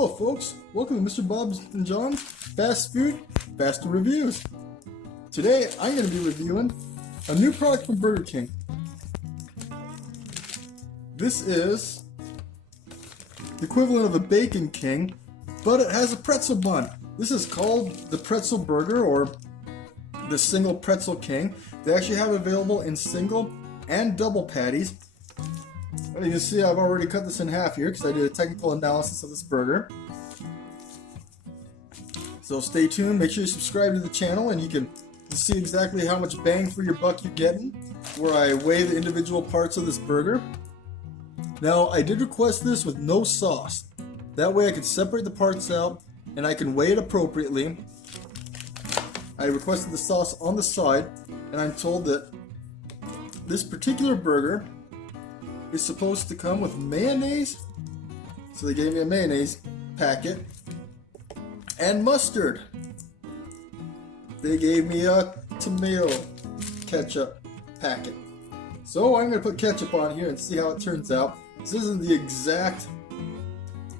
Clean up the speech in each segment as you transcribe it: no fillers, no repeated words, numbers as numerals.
Hello folks, welcome to Mr. Bob's and John's Fast Food, Faster Reviews. Today I'm going to be reviewing a new product from Burger King. This is the equivalent of a Bacon King, but it has a pretzel bun. This is called the Pretzel Burger or the Single Pretzel King. They actually have it available in single and double patties. Well, you can see I've already cut this in half here because I did a technical analysis of this burger. So stay tuned, make sure you subscribe to the channel and you can see exactly how much bang for your buck you're getting, where I weigh the individual parts of this burger. Now I did request this with no sauce. That way I can separate the parts out and I can weigh it appropriately. I requested the sauce on the side and I'm told that this particular burger is supposed to come with mayonnaise, so they gave me a mayonnaise packet, and mustard. They gave me a tomato ketchup packet. So I'm going to put ketchup on here and see how it turns out. This isn't the exact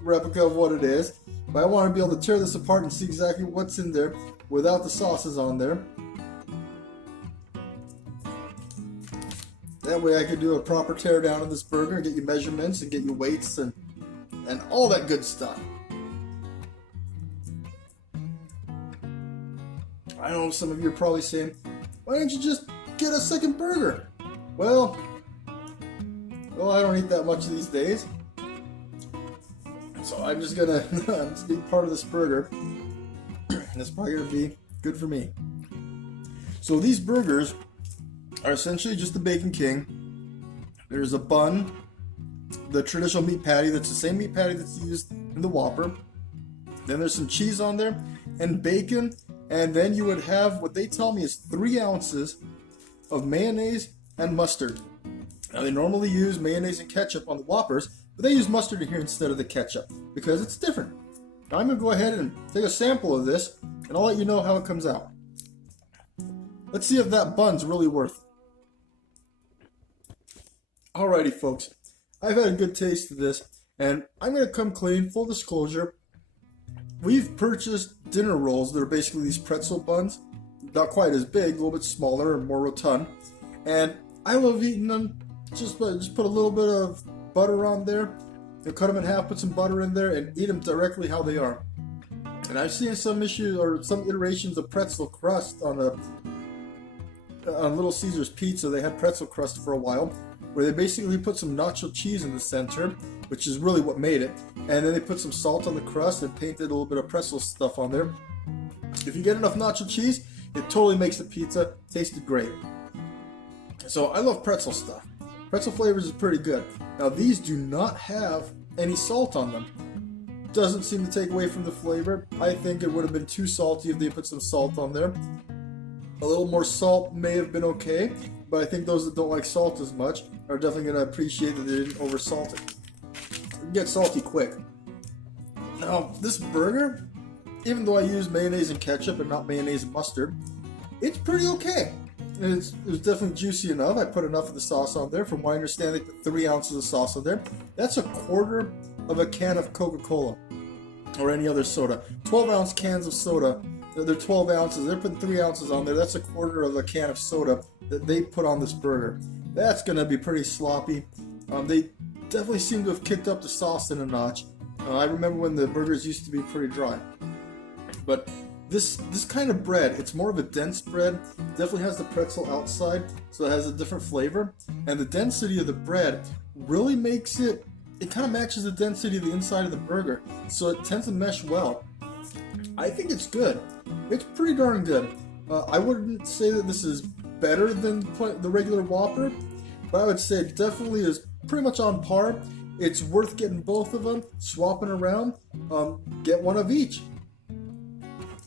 replica of what it is, but I want to be able to tear this apart and see exactly what's in there without the sauces on there. That way I could do a proper tear down of this burger and get you measurements and get you weights and all that good stuff. I know some of you are probably saying, why don't you just get a second burger? Well, I don't eat that much these days. So I'm just gonna be part of this burger. And it's probably gonna be good for me. So these burgers are essentially just the Bacon King. There's a bun, the traditional meat patty, that's the same meat patty that's used in the Whopper. Then there's some cheese on there and bacon, and then you would have what they tell me is 3 ounces of mayonnaise and mustard. Now they normally use mayonnaise and ketchup on the Whoppers, but they use mustard in here instead of the ketchup because it's different. Now I'm going to go ahead and take a sample of this and I'll let you know how it comes out. Let's see if that bun's really worth it. Alrighty folks, I've had a good taste of this and I'm going to come clean, full disclosure. We've purchased dinner rolls that are basically these pretzel buns, not quite as big, a little bit smaller and more rotund, and I love eating them. Just put a little bit of butter on there, and cut them in half, put some butter in there and eat them directly how they are. And I've seen some issues or some iterations of pretzel crust on Little Caesars pizza. They had pretzel crust for a while, where they basically put some nacho cheese in the center, which is really what made it, and then they put some salt on the crust and painted a little bit of pretzel stuff on there. If you get enough nacho cheese, it totally makes the pizza taste great. So I love pretzel stuff. Pretzel flavors is pretty good. Now these do not have any salt on them. Doesn't seem to take away from the flavor. I think it would have been too salty if they put some salt on there. A little more salt may have been okay, but I think those that don't like salt as much are definitely going to appreciate that they didn't over salt it. It gets salty quick. Now this burger, even though I use mayonnaise and ketchup and not mayonnaise and mustard, it's pretty okay. It was definitely juicy enough. I put enough of the sauce on there. From what I understand, they put 3 ounces of sauce on there. That's a quarter of a can of Coca-Cola or any other soda. 12-ounce cans of soda. They're 12 ounces. They're putting 3 ounces on there. That's a quarter of a can of soda that they put on this burger. That's going to be pretty sloppy. They definitely seem to have kicked up the sauce in a notch. I remember when the burgers used to be pretty dry. But this kind of bread, it's more of a dense bread. Definitely has the pretzel outside, so it has a different flavor. And the density of the bread really makes it kind of matches the density of the inside of the burger. So it tends to mesh well. I think it's good. It's pretty darn good. I wouldn't say that this is better than the regular Whopper, but I would say it definitely is pretty much on par. It's worth getting both of them, swapping around, get one of each.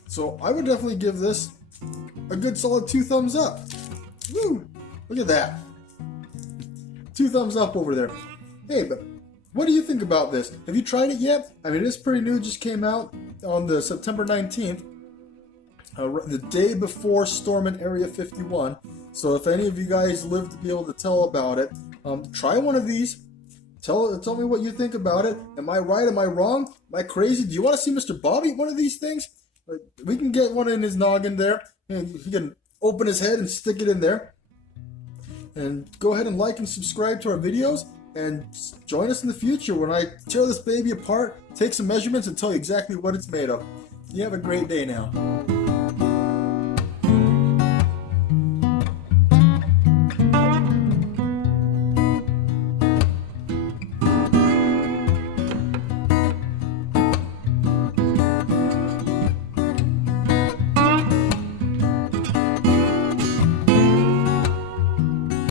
So I would definitely give this a good solid 2 thumbs up. Woo! Look at that. 2 thumbs up over there. Hey, but what do you think about this? Have you tried it yet? I mean, it's pretty new, just came out on the September 19th, the day before storming Area 51. So if any of you guys live to be able to tell about it, try one of these. Tell me what you think about it. Am I right? Am I wrong? Am I crazy? Do you want to see Mr. Bob eat one of these things? We can get one in his noggin there, and he can open his head and stick it in there. And go ahead and like and subscribe to our videos, and join us in the future when I tear this baby apart, take some measurements, and tell you exactly what it's made of. You have a great day now.